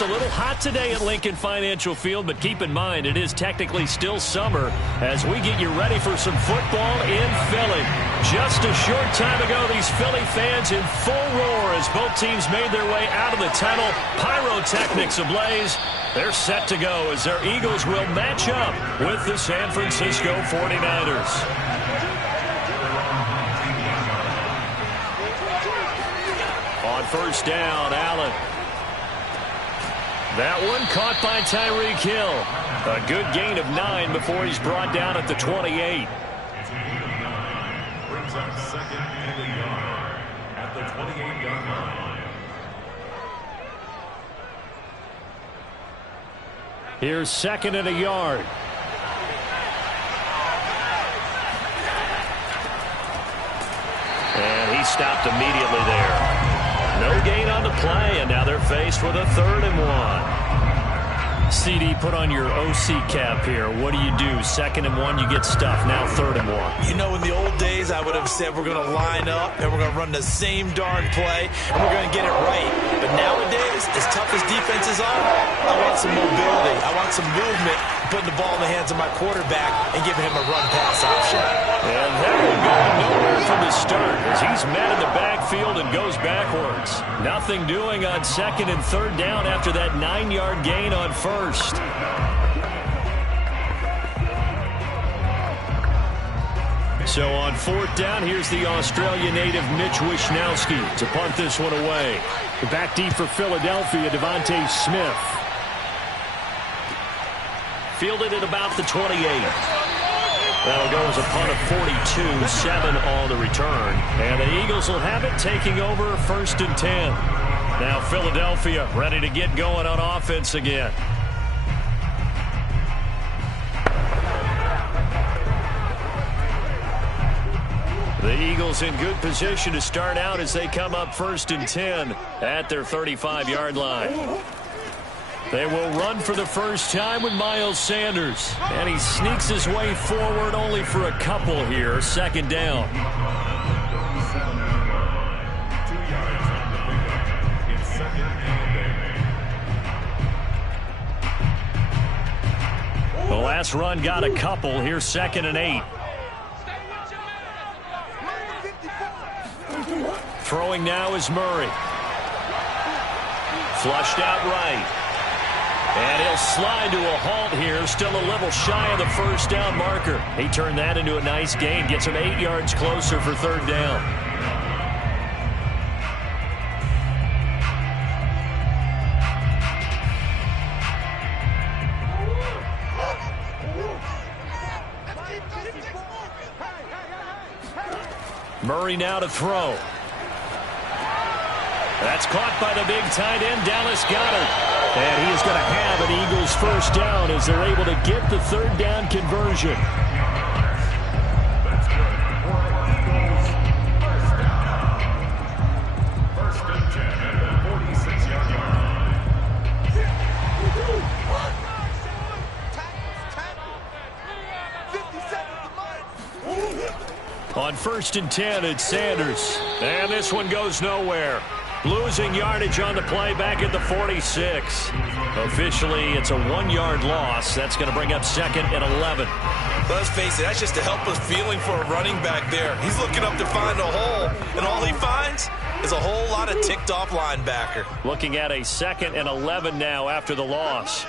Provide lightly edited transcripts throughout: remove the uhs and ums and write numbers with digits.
A little hot today at Lincoln Financial Field, but keep in mind it is technically still summer as we get you ready for some football in Philly. Just a short time ago, these Philly fans in full roar as both teams made their way out of the tunnel, pyrotechnics ablaze, They're set to go as their Eagles will match up with the San Francisco 49ers. On first down, Allen. That one caught by Tyreek Hill. A good gain of 9 before he's brought down at the 28. Brings up second and a yard at the 28-yard line. Here's second and a yard. And he stopped immediately there. No gain on the play, and now they're faced with a 3rd and 1. CD, put on your OC cap here. What do? 2nd and 1, you get stuffed. Now 3rd and 1. You know, in the old days, I would have said we're going to line up and we're going to run the same darn play and we're going to get it right. But nowadays, as tough as defenses are, I want some mobility. I want some movement, putting the ball in the hands of my quarterback and giving him a run-pass option. And that one going nowhere from the start as he's met in the backfield and goes backwards. Nothing doing on 2nd and 3rd down after that 9-yard gain on 1st. So on 4th down, here's the Australia native Mitch Wishnowsky to punt this one away. Back deep for Philadelphia, Devontae Smith. Fielded at about the 28. That'll go as a punt of 42, 7 on the return. And the Eagles will have it, taking over 1st and 10. Now Philadelphia ready to get going on offense again. The Eagles in good position to start out as they come up 1st and 10 at their 35-yard line. They will run for the first time with Miles Sanders. And he sneaks his way forward only for a couple here. 2nd down. The last run got a couple. Here's 2nd and 8. Throwing now is Murray. Flushed out right. And he'll slide to a halt here. Still a little shy of the first down marker. He turned that into a nice gain. Gets him 8 yards closer for 3rd down. Murray now to throw. That's caught by the big tight end, Dallas Goedert. And he is going to have an Eagles first down as they're able to get the 3rd down conversion. That's good. First and 10 at the 46-yard line. On 1st and 10, it's Sanders. And this one goes nowhere. Losing yardage on the play back at the 46. Officially, it's a 1-yard loss. That's going to bring up 2nd and 11. Let's face it, that's just a helpless feeling for a running back there. He's looking up to find a hole, and all he finds is a whole lot of ticked-off linebacker. Looking at a 2nd and 11 now after the loss.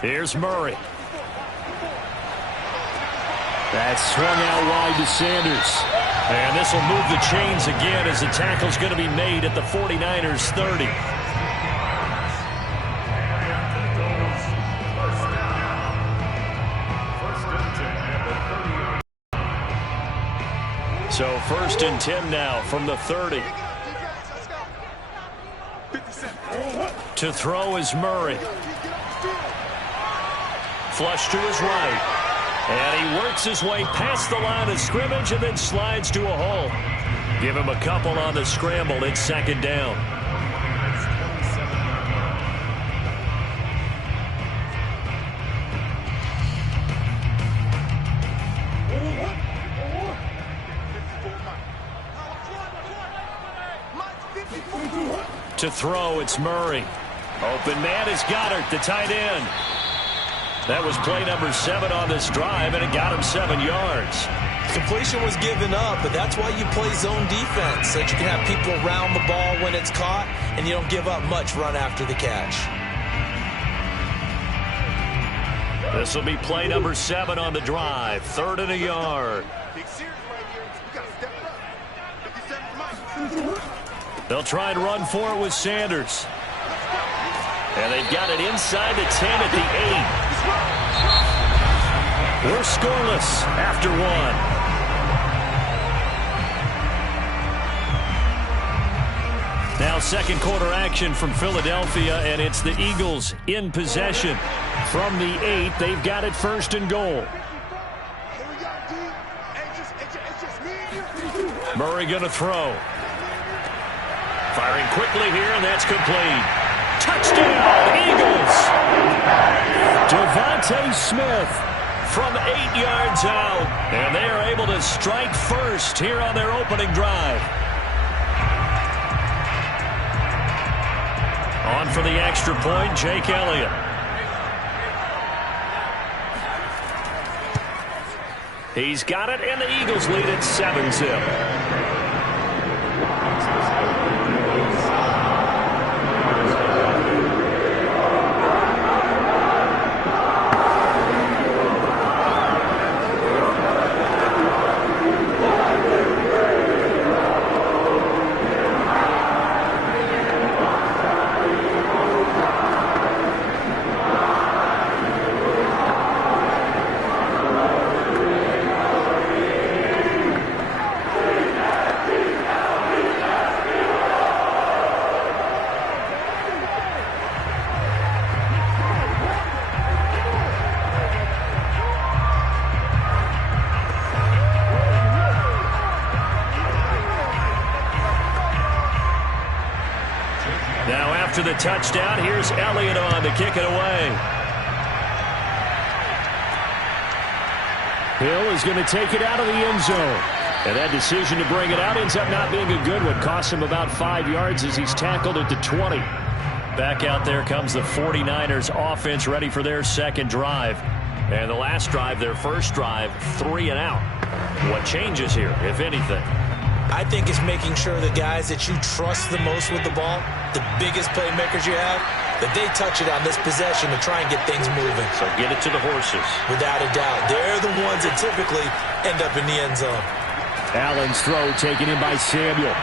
Here's Murray. That's swung out wide to Sanders. And this will move the chains again as the tackle's going to be made at the 49ers 30. So 1st and 10 now from the 30. To throw is Murray. Flush to his right. And he works his way past the line of scrimmage and then slides to a hole. Give him a couple on the scramble. It's 2nd down. To throw, it's Murray. Open man is Goddard, the tight end. That was play number 7 on this drive, and it got him 7 yards. Completion was given up, but that's why you play zone defense, so that you can have people around the ball when it's caught, and you don't give up much run after the catch. This will be play number 7 on the drive. 3rd and a yard. They'll try and run for it with Sanders. And they've got it inside the 10 at the 8. We're scoreless after 1. Now second quarter action from Philadelphia, and it's the Eagles in possession. From the 8, they've got it 1st and goal. Murray going to throw. Firing quickly here, and that's complete. Touchdown, Eagles! Devontae Smith from 8 yards out, and they are able to strike first here on their opening drive. On for the extra point, Jake Elliott. He's got it, and the Eagles lead it 7-0. After the touchdown, here's Elliott on to kick it away. Hill is going to take it out of the end zone. And that decision to bring it out ends up not being a good one. Costs him about 5 yards as he's tackled at the 20. Back out there comes the 49ers offense, ready for their second drive. And the last drive, their first drive, 3 and out. What changes here, if anything? I think it's making sure the guys that you trust the most with the ball, the biggest playmakers you have, that they touch it on this possession to try and get things moving. So get it to the horses. Without a doubt. They're the ones that typically end up in the end zone. Allen's throw taken in by Samuel.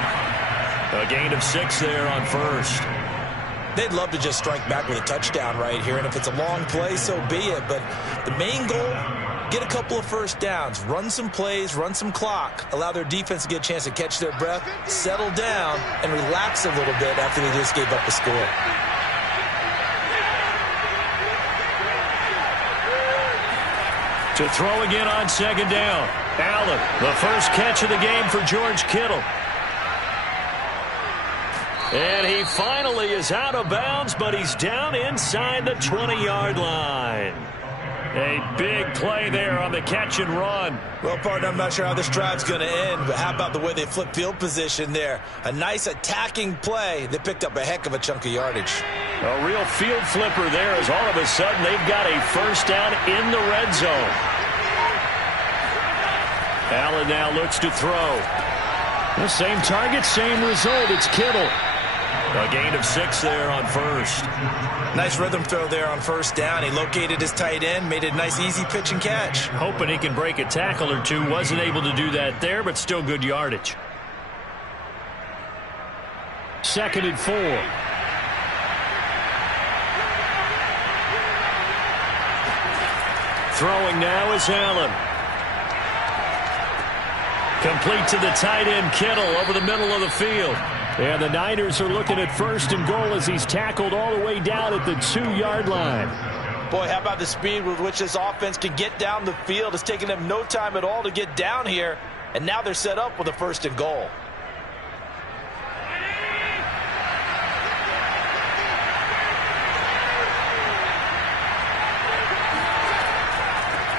A gain of 6 there on first. They'd love to just strike back with a touchdown right here, and if it's a long play, so be it. But the main goal, get a couple of first downs, run some plays, run some clock, allow their defense to get a chance to catch their breath, settle down, and relax a little bit after they just gave up a score. To throw again on second down. Allen, the first catch of the game for George Kittle. And he finally is out of bounds, but he's down inside the 20-yard line. A big play there on the catch and run. Well, partner, I'm not sure how this drive's going to end, but how about the way they flip field position there? A nice attacking play. They picked up a heck of a chunk of yardage. A real field flipper there as all of a sudden they've got a first down in the red zone. Allen now looks to throw. The same target, same result. It's Kittle. A gain of 6 there on first. Nice rhythm throw there on first down. He located his tight end, made a nice easy pitch and catch. Hoping he can break a tackle or two. Wasn't able to do that there, but still good yardage. 2nd and 4. Throwing now is Allen. Complete to the tight end, Kittle, over the middle of the field. And the Niners are looking at 1st and goal as he's tackled all the way down at the 2-yard line. Boy, how about the speed with which this offense can get down the field? It's taken them no time at all to get down here. And now they're set up with a 1st and goal.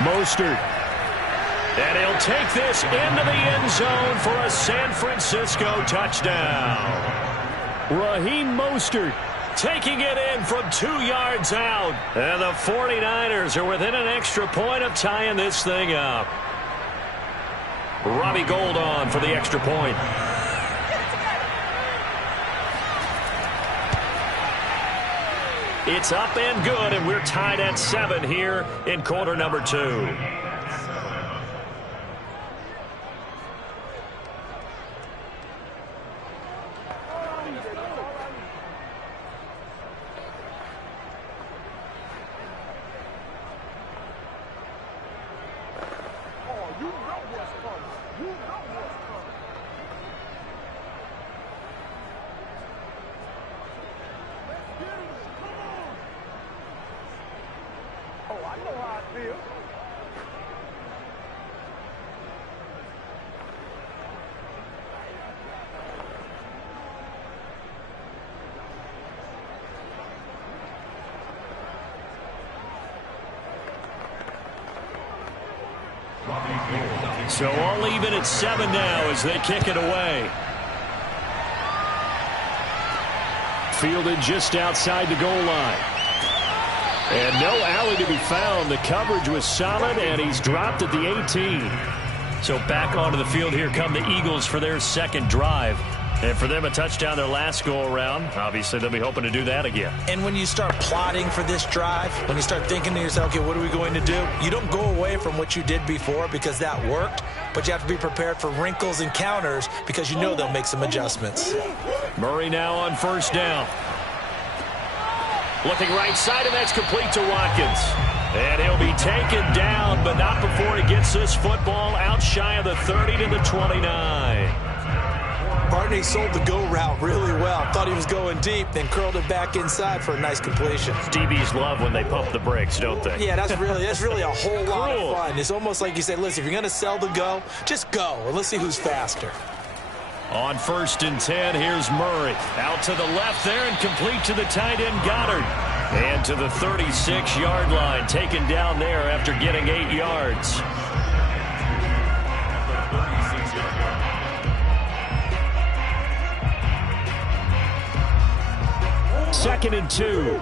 Mostert. And he'll take this into the end zone for a San Francisco touchdown. Raheem Mostert taking it in from 2 yards out. And the 49ers are within an extra point of tying this thing up. Robbie Gould on for the extra point. It's up and good, and we're tied at 7 here in quarter number 2. So all even at 7 now as they kick it away. Fielded just outside the goal line. And no alley to be found. The coverage was solid, and he's dropped at the 18. So back onto the field here come the Eagles for their second drive. And for them, a touchdown their last go-around. Obviously, they'll be hoping to do that again. And when you start plotting for this drive, when you start thinking to yourself, okay, what are we going to do? You don't go away from what you did before because that worked, but you have to be prepared for wrinkles and counters because you know they'll make some adjustments. Murray now on first down. Looking right side, and that's complete to Watkins. And he'll be taken down, but not before he gets this football out shy of the 30 to the 29. Barney sold the go route really well. Thought he was going deep, then curled it back inside for a nice completion. DBs love when they pump the brakes, don't they? Yeah, that's really a whole lot of fun. It's almost like you say, listen, if you're going to sell the go, just go, and let's see who's faster. On first and 10, here's Murray. Out to the left there and complete to the tight end Goddard. And to the 36-yard line, taken down there after getting 8 yards. Second and 2.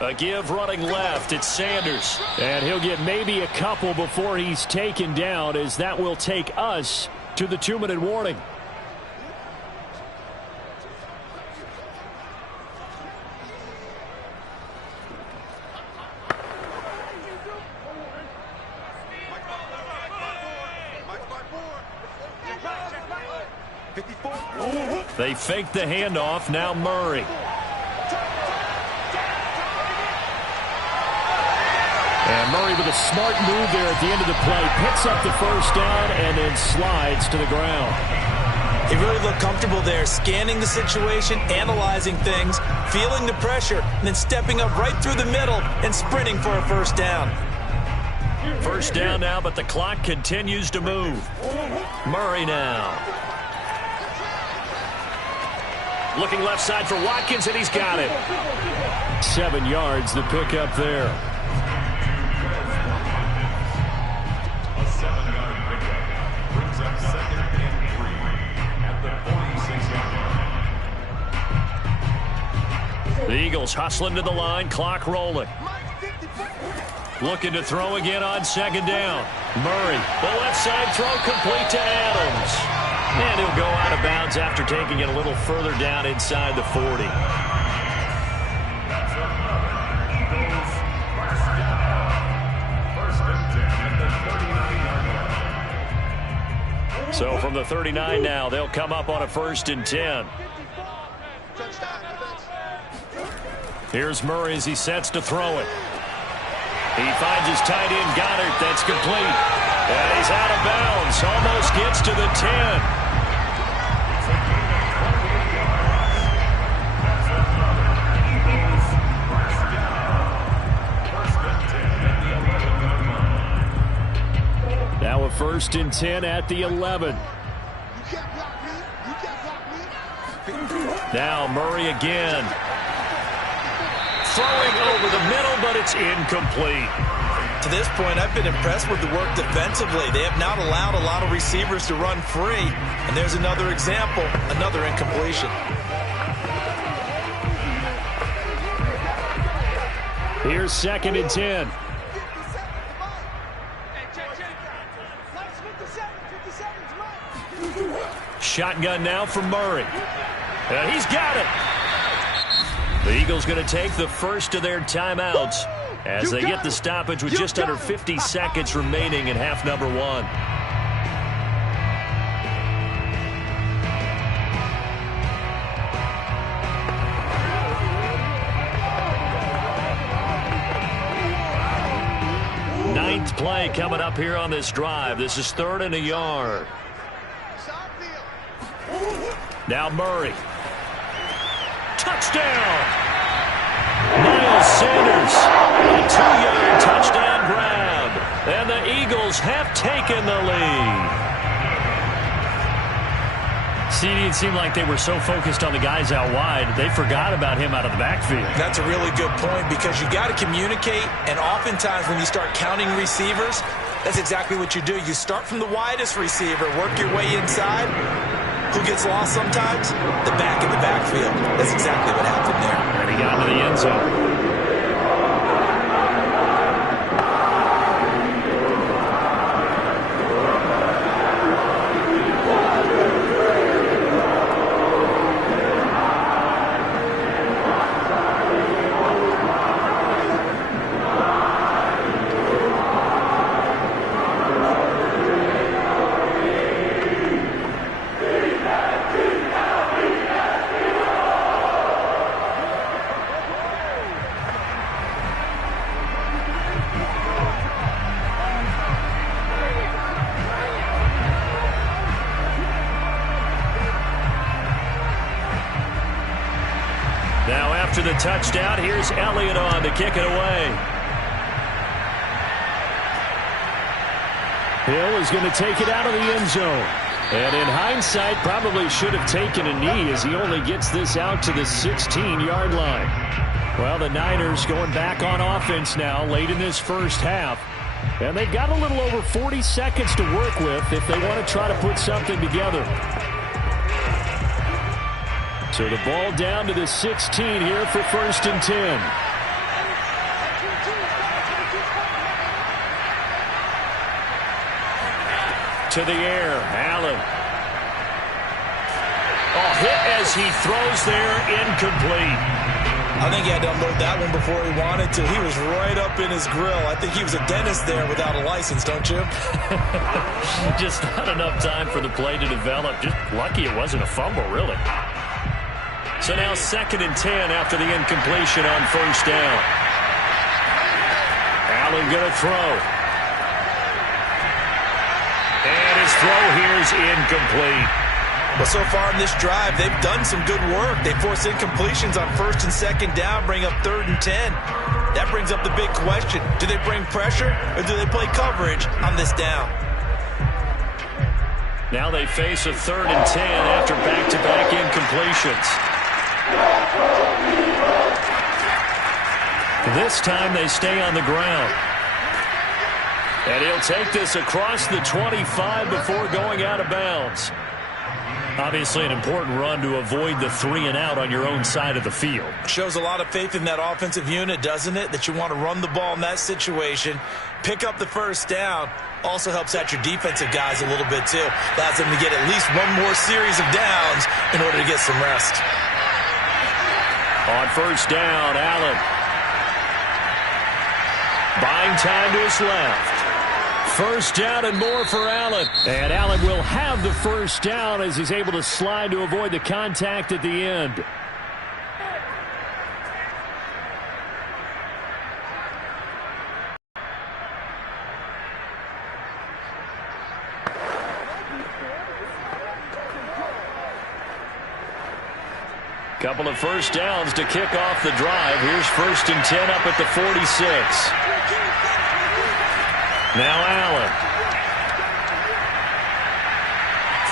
A give running left. It's Sanders. And he'll get maybe a couple before he's taken down, as that will take us to the 2-minute warning. They fake the handoff. Now Murray. And Murray with a smart move there at the end of the play. Picks up the first down and then slides to the ground. He really looked comfortable there, scanning the situation, analyzing things, feeling the pressure, and then stepping up right through the middle and sprinting for a first down. First down now, but the clock continues to move. Murray now. Looking left side for Watkins, and he's got it. 7 yards, the pickup there. A 7-yard pickup brings up 2nd and 3 at the 46-yard line. The Eagles hustling to the line, clock rolling. Looking to throw again on second down. Murray, the left side throw complete to Adams. And he'll go out of bounds after taking it a little further down inside the 40. So from the 39 now, they'll come up on a 1st and 10. Here's Murray as he sets to throw it. He finds his tight end Goddard. That's complete. And he's out of bounds. Almost gets to the 10. Now a 1st and 10 at the 11. Now Murray again. Throwing over the middle, but it's incomplete. To this point, I've been impressed with the work defensively. They have not allowed a lot of receivers to run free. And there's another example, another incompletion. Here's 2nd and 10. Shotgun now for Murray. He's got it. The Eagles going to take the first of their timeouts as they get the stoppage with just under 50 seconds remaining in half number one. Ninth play coming up here on this drive. This is 3rd and a yard. Now Murray. Touchdown! Miles Sanders, a 2-yard touchdown grab. And the Eagles have taken the lead. CD, it seemed like they were so focused on the guys out wide, they forgot about him out of the backfield. That's a really good point because you got to communicate, and oftentimes when you start counting receivers, that's exactly what you do. You start from the widest receiver, work your way inside. Who gets lost sometimes? The back in the backfield. That's exactly what happened there. And he got into the end zone. Now after the touchdown, here's Elliott on to kick it away. Hill is going to take it out of the end zone. And in hindsight, probably should have taken a knee as he only gets this out to the 16-yard line. Well, the Niners going back on offense now late in this first half. And they've got a little over 40 seconds to work with if they want to try to put something together. So the ball down to the 16 here for 1st and 10. To the air, Allen. Oh, hit as he throws there, incomplete. I think he had to unload that one before he wanted to. He was right up in his grill. I think he was a dentist there without a license, don't you? Just not enough time for the play to develop. Just lucky it wasn't a fumble, really. So now 2nd and 10 after the incompletion on 1st down. Allen going to throw. And his throw here is incomplete. Well, so far in this drive, they've done some good work. They force incompletions on 1st and 2nd down, bring up 3rd and 10. That brings up the big question. Do they bring pressure or do they play coverage on this down? Now they face a 3rd and 10 after back-to-back incompletions. This time they stay on the ground. And he'll take this across the 25 before going out of bounds. Obviously an important run to avoid the 3-and-out on your own side of the field. Shows a lot of faith in that offensive unit, doesn't it? That you want to run the ball in that situation. Pick up the 1st down. Also helps out your defensive guys a little bit, too. Allows them to get at least one more series of downs in order to get some rest. On 1st down, Allen. Buying time to his left. 1st down and more for Allen. And Allen will have the 1st down as he's able to slide to avoid the contact at the end. Couple of 1st downs to kick off the drive. Here's 1st and 10 up at the 46. Now Allen.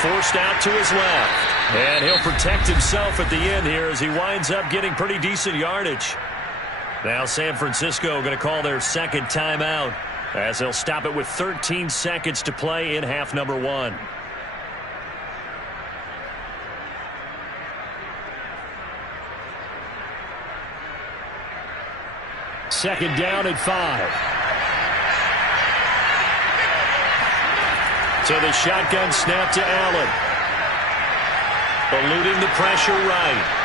Forced out to his left. And he'll protect himself at the end here as he winds up getting pretty decent yardage. Now San Francisco going to call their 2nd timeout as they'll stop it with 13 seconds to play in half number one. Second down and 5. So the shotgun snap to Allen. eluding the pressure right.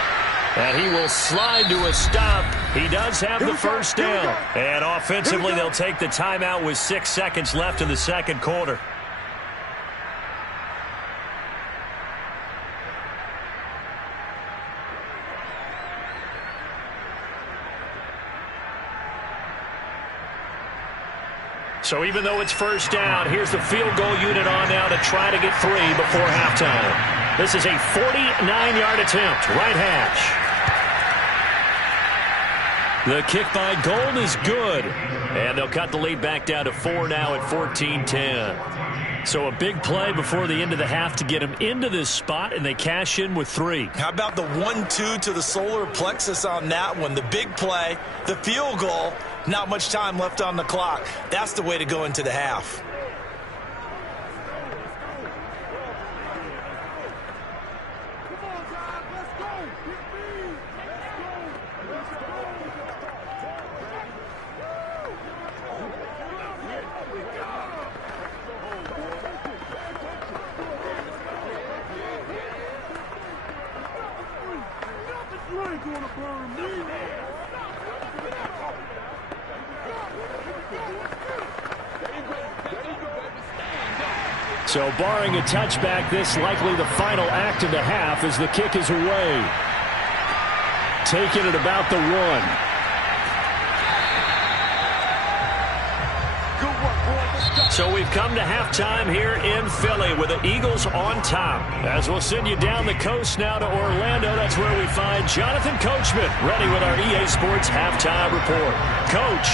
And he will slide to a stop. He does have the first down. And offensively, they'll take the timeout with 6 seconds left in the second quarter. So even though it's first down, here's the field goal unit on now to try to get 3 before halftime. This is a 49-yard attempt, right hash. The kick by Gold is good. And they'll cut the lead back down to 4 now at 14-10. So a big play before the end of the half to get them into this spot, and they cash in with 3. How about the 1-2 to the solar plexus on that one? The big play, the field goal, not much time left on the clock. That's the way to go into the half. So barring a touchback, this likely the final act of the half as the kick is away. Taking it about the 1. So we've come to halftime here in Philly with the Eagles on top. As we'll send you down the coast now to Orlando, that's where we find Jonathan Coachman ready with our EA Sports halftime report. Coach,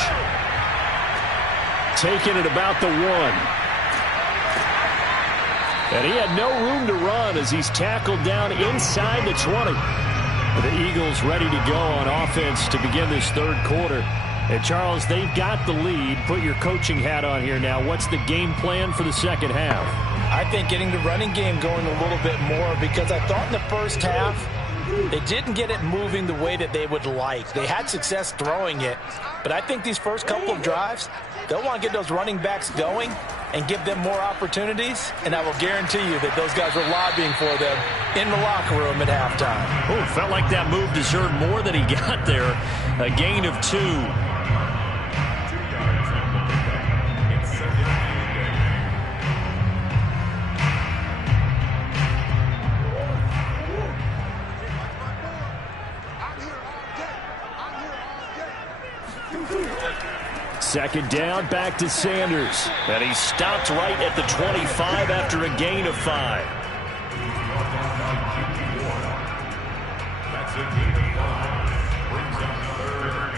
taking it about the 1. And he had no room to run as he's tackled down inside the 20. The Eagles ready to go on offense to begin this third quarter. And, Charles, they've got the lead. Put your coaching hat on here now. What's the game plan for the second half? I think getting the running game going a little bit more, because I thought in the first half they didn't get it moving the way that they would like. They had success throwing it, but I think these first couple of drives, they'll want to get those running backs going and give them more opportunities, and I will guarantee you that those guys were lobbying for them in the locker room at halftime. Oh, felt like that move deserved more than he got there. A gain of 2. Second down, back to Sanders. And he stopped right at the 25 after a gain of 5. That's a gain of 5. Brings up 3rd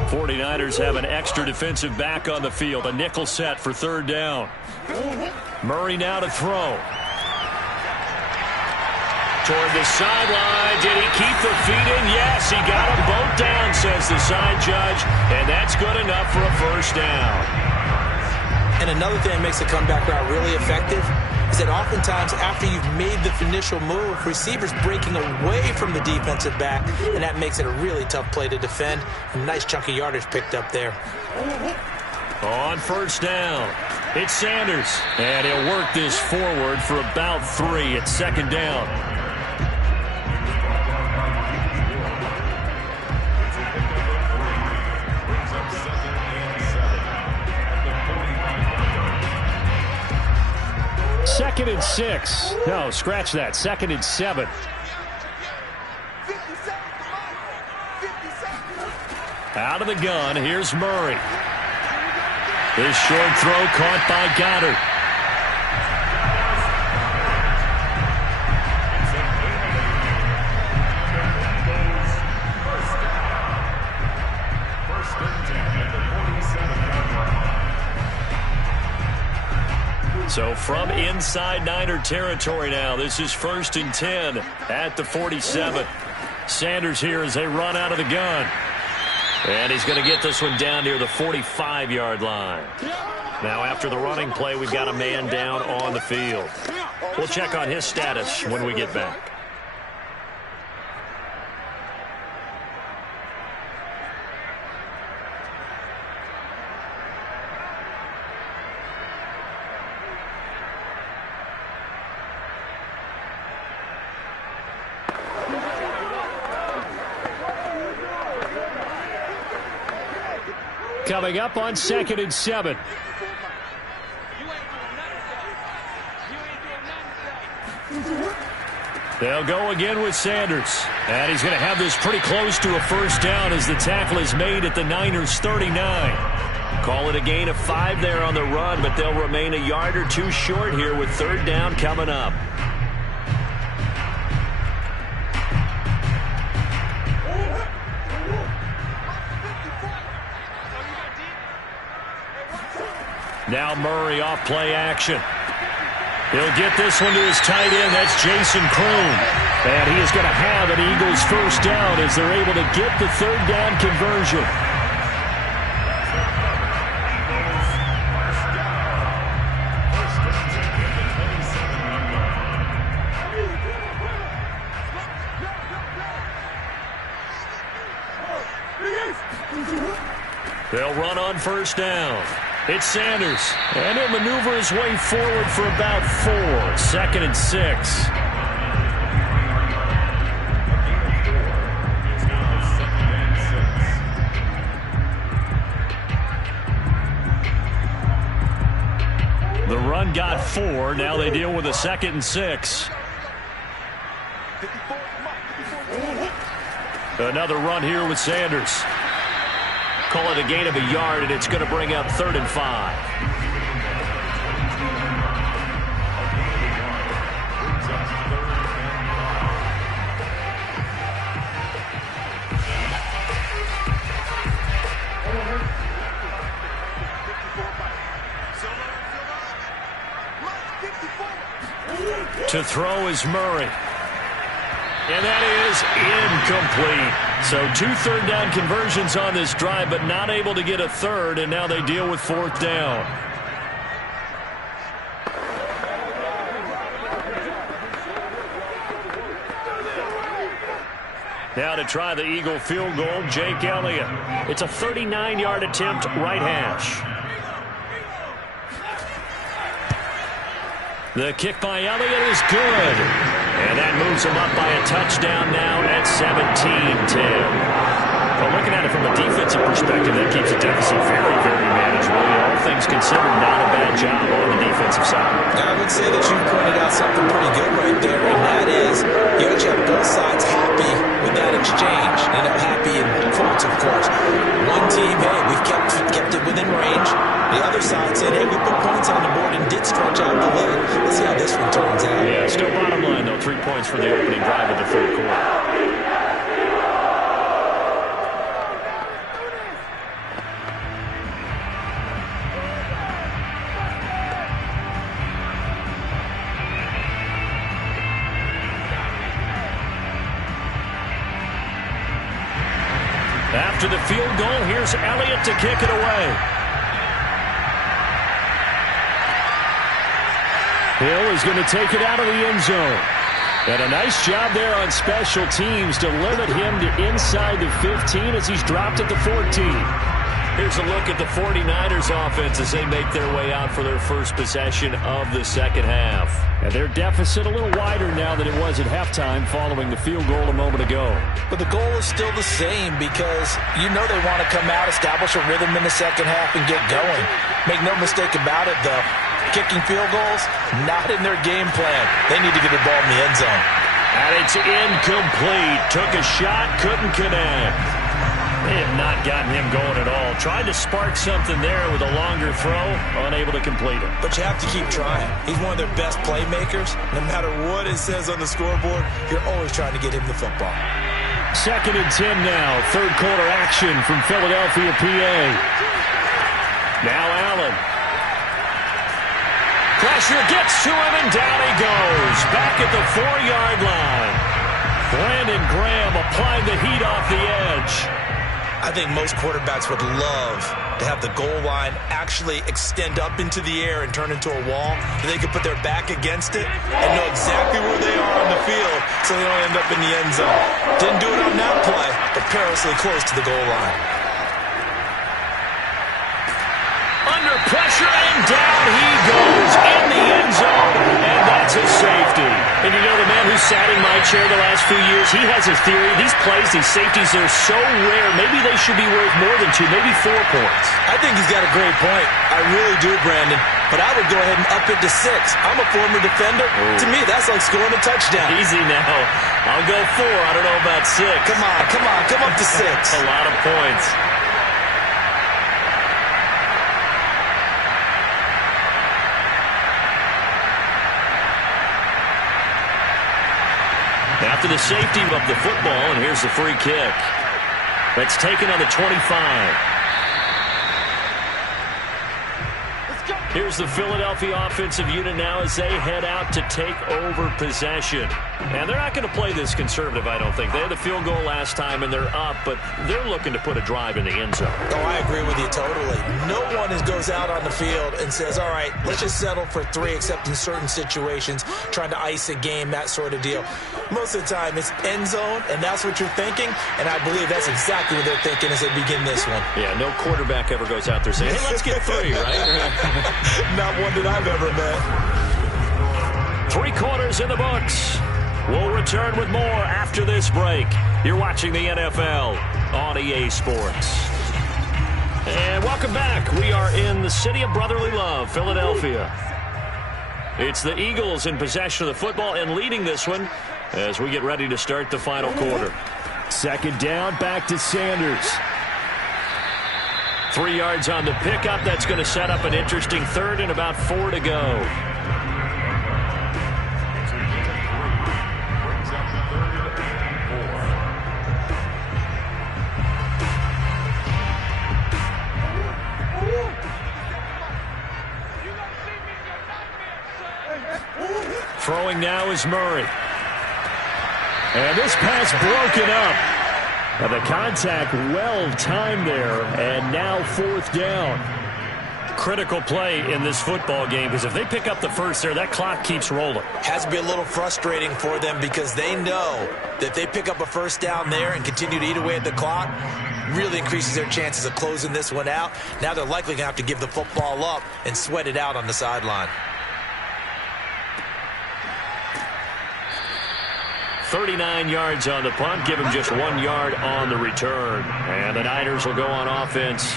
and 49ers have an extra defensive back on the field. A nickel set for 3rd down. Murray now to throw. Toward the sideline. Did he keep the feet in? Yes, he got them both down, says the side judge. And that's good enough for a first down. And another thing that makes the comeback route really effective is that oftentimes after you've made the initial move, receivers breaking away from the defensive back, and that makes it a really tough play to defend. A nice chunk of yardage picked up there. On first down, it's Sanders. And he'll work this forward for about 3 at 2nd down. Second and 6. No, scratch that. 2nd and 7. Out of the gun, here's Murray. This short throw caught by Goddard. So from inside Niner territory now, this is 1st and 10 at the 47. Sanders here as they run out of the gun. And he's going to get this one down near the 45-yard line. Now after the running play, we've got a man down on the field. We'll check on his status when we get back. Coming up on 2nd and 7. They'll go again with Sanders. And he's going to have this pretty close to a first down as the tackle is made at the Niners' 39. Call it a gain of 5 there on the run, but they'll remain a yard or two short here with 3rd down coming up. Now Murray off play action. He'll get this one to his tight end. That's Jason Kroon. And he is going to have an Eagles first down as they're able to get the 3rd down conversion. They'll run on first down. It's Sanders, and he'll maneuver his way forward for about 4. 2nd and 6. The run got 4. Now they deal with a 2nd and 6. Another run here with Sanders. Call it a gain of a yard, and it's going to bring up 3rd and 5. To throw is Murray. And that is incomplete. So 2 3rd down conversions on this drive, but not able to get a 3rd, and now they deal with 4th down. Now to try the Eagle field goal, Jake Elliott. It's a 39-yard attempt, right hash. The kick by Elliott is good. And that moves him up by a touchdown now at 17-10. Well, looking at it from a defensive perspective, that keeps the deficit very, very manageable. All things considered, not a bad job on the defensive side. I would say that you pointed out something pretty good right there, and that is you actually have both sides happy with that exchange. Happy in quotes, of course. One team, hey, we've kept it within range. The other side said, hey, we put points on the board and did stretch out the lead. Let's see how this one turns out. Yeah, still bottom line, though. 3 points for the opening drive of the 3rd quarter. After the field goal, here's Elliott to kick it away. Hill is going to take it out of the end zone. And a nice job there on special teams to limit him to inside the 15 as he's dropped at the 14. Here's a look at the 49ers offense as they make their way out for their first possession of the 2nd half. And their deficit a little wider now than it was at halftime following the field goal a moment ago. But the goal is still the same because you know they want to come out, establish a rhythm in the 2nd half, and get going. Make no mistake about it, though. Kicking field goals, not in their game plan. They need to get the ball in the end zone. And it's incomplete. Took a shot, couldn't connect. They have not gotten him going at all. Tried to spark something there with a longer throw, unable to complete it. But you have to keep trying. He's one of their best playmakers. No matter what it says on the scoreboard, you're always trying to get him the football. 2nd and 10 now. 3rd quarter action from Philadelphia, PA. Now Allen. Pressure gets to him, and down he goes. Back at the 4-yard line. Brandon Graham applying the heat off the edge. I think most quarterbacks would love to have the goal line actually extend up into the air and turn into a wall so they can put their back against it and know exactly where they are on the field so they don't end up in the end zone. Didn't do it on that play, but perilously close to the goal line. Under pressure, and down he goes in the end zone, and that's a safety. And you know, the man who sat in my chair the last few years, he has a theory. These plays, these safeties, they're so rare. Maybe they should be worth more than 2, maybe 4 points. I think he's got a great point. I really do, Brandon. But I would go ahead and up it to 6. I'm a former defender. Ooh. To me, that's like scoring a touchdown. Easy now. I'll go 4. I don't know about 6. Come on. Come up to 6. A lot of points. After the safety of the football, and here's the free kick. That's taken on the 25. Here's the Philadelphia offensive unit now as they head out to take over possession. And they're not going to play this conservative, I don't think. They had the field goal last time, and they're up, but they're looking to put a drive in the end zone. Oh, I agree with you totally. No one goes out on the field and says, all right, let's just settle for 3, except in certain situations, trying to ice a game, that sort of deal. Most of the time, it's end zone, and that's what you're thinking, and I believe that's exactly what they're thinking as they begin this one. Yeah, no quarterback ever goes out there saying, hey, let's get 3, right? Not one that I've ever met. 3 quarters in the books. We'll return with more after this break. You're watching the NFL on EA Sports. And welcome back. We are in the city of brotherly love, Philadelphia. It's the Eagles in possession of the football and leading this one as we get ready to start the final quarter. 2nd down, back to Sanders. 3 yards on the pickup. That's going to set up an interesting 3rd and about 4 to go. Throwing now is Murray. And this pass broken up. And the contact well-timed there, and now 4th down. Critical play in this football game, because if they pick up the first there, that clock keeps rolling. Has to be a little frustrating for them because they know that if they pick up a 1st down there and continue to eat away at the clock, really increases their chances of closing this one out. Now they're likely going to have to give the football up and sweat it out on the sideline. 39 yards on the punt, give him just 1 yard on the return. And the Niners will go on offense,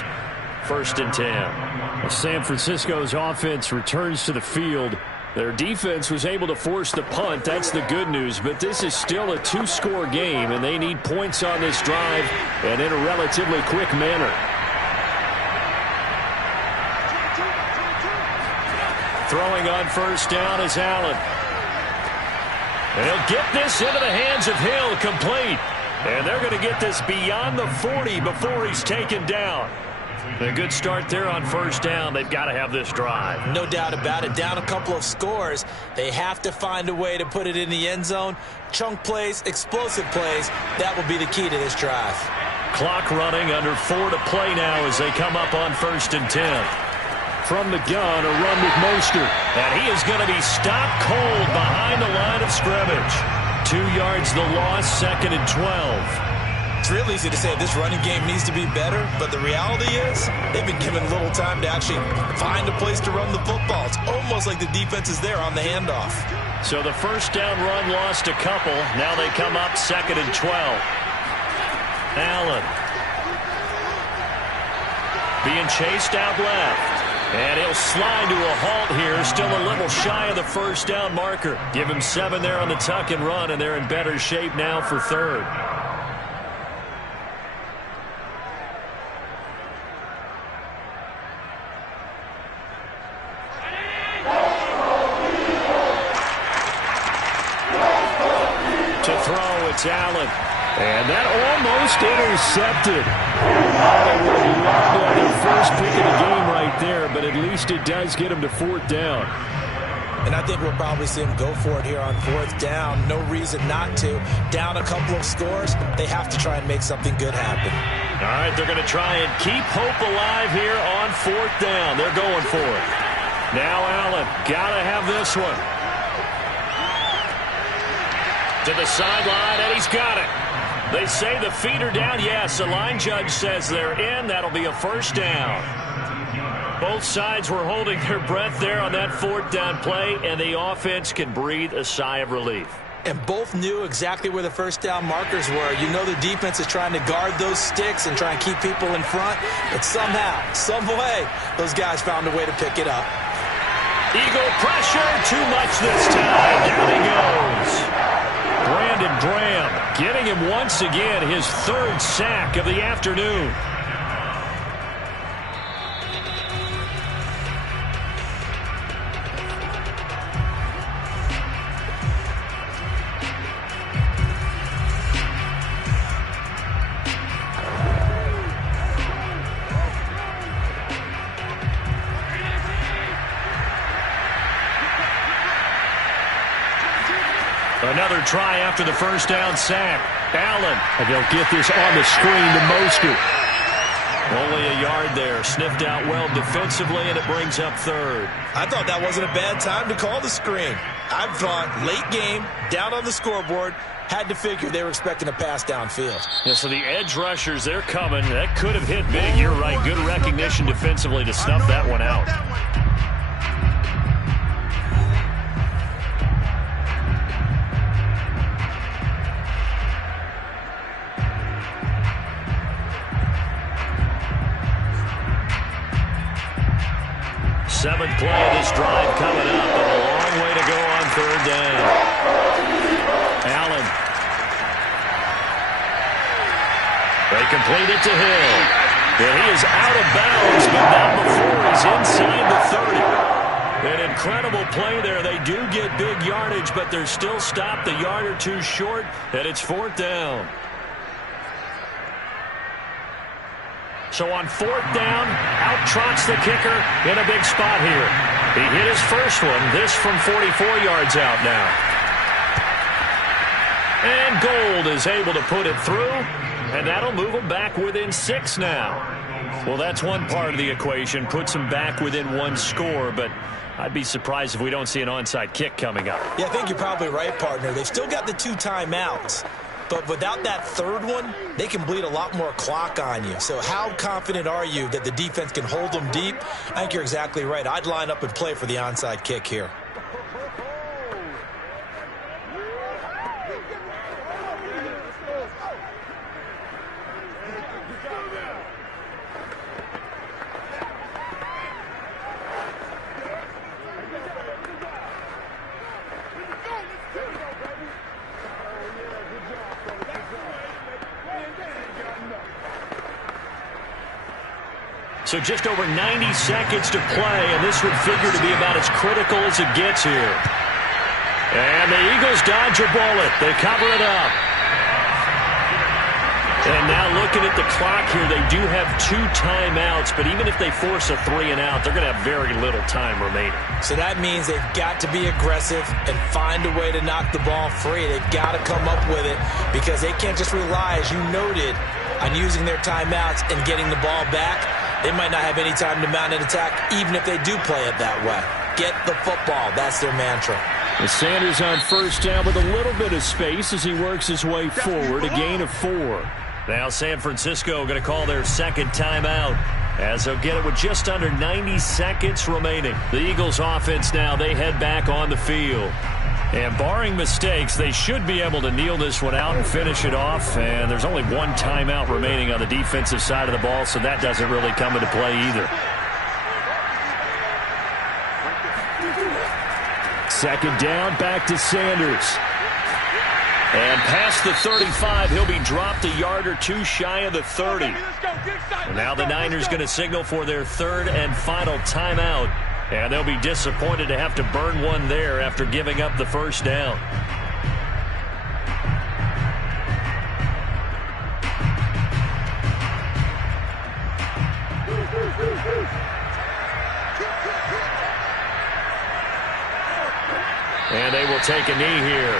1st and 10. San Francisco's offense returns to the field. Their defense was able to force the punt. That's the good news. But this is still a 2-score game, and they need points on this drive and in a relatively quick manner. Throwing on 1st down is Allen. And he'll get this into the hands of Hill, complete. And they're going to get this beyond the 40 before he's taken down. A good start there on 1st down. They've got to have this drive. No doubt about it. Down a couple of scores. They have to find a way to put it in the end zone. Chunk plays, explosive plays. That will be the key to this drive. Clock running, under 4 to play now as they come up on 1st and 10. From the gun, a run with Mostert. And he is going to be stopped cold behind the line of scrimmage. 2 yards the loss, 2nd and 12. It's real easy to say this running game needs to be better, but the reality is they've been given little time to actually find a place to run the football. It's almost like the defense is there on the handoff. So the 1st down run lost a couple. Now they come up 2nd and 12. Allen being chased out left. And he'll slide to a halt here, still a little shy of the 1st down marker. Give him 7 there on the tuck and run, and they're in better shape now for 3rd. To throw, it's Allen. And that almost intercepted. They would have loved to have their first pick of the game right there, but at least it does get them to 4th down. And I think we'll probably see them go for it here on 4th down. No reason not to. Down a couple of scores, they have to try and make something good happen. All right, they're going to try and keep hope alive here on 4th down. They're going for it. Now Allen, got to have this one. To the sideline, and he's got it. They say the feet are down. Yes, the line judge says they're in. That'll be a 1st down. Both sides were holding their breath there on that fourth down play, and the offense can breathe a sigh of relief. And both knew exactly where the first down markers were. You know the defense is trying to guard those sticks and try and keep people in front. But somehow, some way, those guys found a way to pick it up. Eagle pressure, too much this time. Down he goes. Brandon Graham getting him once again his third sack of the afternoon. Another try after the first down sack. Allen, and they'll get this on the screen to Mostert. Only a yard there. Sniffed out well defensively, and it brings up third. I thought that wasn't a bad time to call the screen. I thought late game, down on the scoreboard, had to figure they were expecting a pass downfield. Yeah, so the edge rushers, they're coming. That could have hit big. You're right. Good recognition defensively to snuff that one out. Seventh play of this drive coming up, but a long way to go on third down. Allen. They complete it to Hill. And he is out of bounds, but not before he's inside the 30. An incredible play there. They do get big yardage, but they're still stopped a yard or two short, and it's fourth down. So on fourth down, out trots the kicker in a big spot here. He hit his first one, this from 44 yards out now. And Gold is able to put it through, and that'll move him back within 6 now. Well, that's one part of the equation, puts him back within 1 score, but I'd be surprised if we don't see an onside kick coming up. Yeah, I think you're probably right, partner. They've still got the 2 timeouts. But without that third one, they can bleed a lot more clock on you. So how confident are you that the defense can hold them deep? I think you're exactly right. I'd line up and play for the onside kick here. So just over 90 seconds to play, and this would figure to be about as critical as it gets here. And the Eagles dodge a bullet. They cover it up. And now looking at the clock here, they do have 2 timeouts, but even if they force a 3 and out, they're going to have very little time remaining. So that means they've got to be aggressive and find a way to knock the ball free. They've got to come up with it because they can't just rely, as you noted, on using their timeouts and getting the ball back. They might not have any time to mount an attack, even if they do play it that way. Get the football. That's their mantra. With Sanders on first down with a little bit of space as he works his way forward, a gain of 4. Now San Francisco going to call their second timeout as they'll get it with just under 90 seconds remaining. The Eagles offense now, they head back on the field. And barring mistakes, they should be able to kneel this one out and finish it off. And there's only 1 timeout remaining on the defensive side of the ball, so that doesn't really come into play either. Second down, back to Sanders. And past the 35, he'll be dropped a yard or 2 shy of the 30. And now the Niners going to signal for their third and final timeout. And they'll be disappointed to have to burn one there after giving up the first down. And they will take a knee here.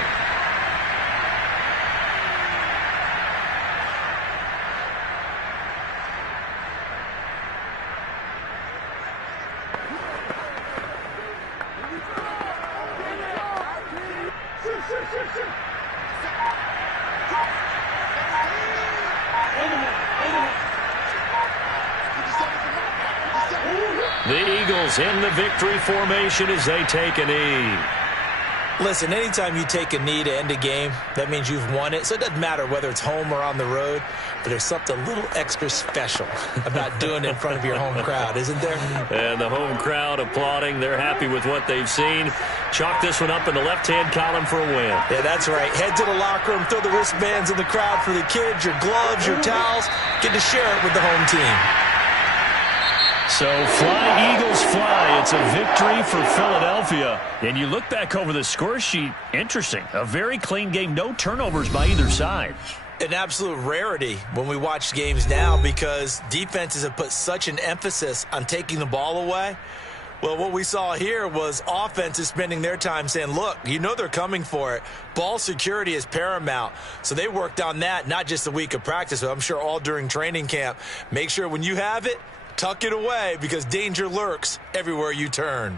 The Eagles in the victory formation as they take a knee. Listen, anytime you take a knee to end a game, that means you've won it. So it doesn't matter whether it's home or on the road, but there's something a little extra special about doing it in front of your home crowd, isn't there? And the home crowd applauding. They're happy with what they've seen. Chalk this one up in the left-hand column for a win. Yeah, that's right. Head to the locker room, throw the wristbands in the crowd for the kids, your gloves, your towels. Get to share it with the home team. So fly, Eagles, fly. It's a victory for Philadelphia. And you look back over the score sheet, interesting. A very clean game, no turnovers by either side. An absolute rarity when we watch games now because defenses have put such an emphasis on taking the ball away. Well, what we saw here was offenses spending their time saying, look, you know they're coming for it. Ball security is paramount. So they worked on that, not just a week of practice, but I'm sure all during training camp. Make sure when you have it, tuck it away because danger lurks everywhere you turn.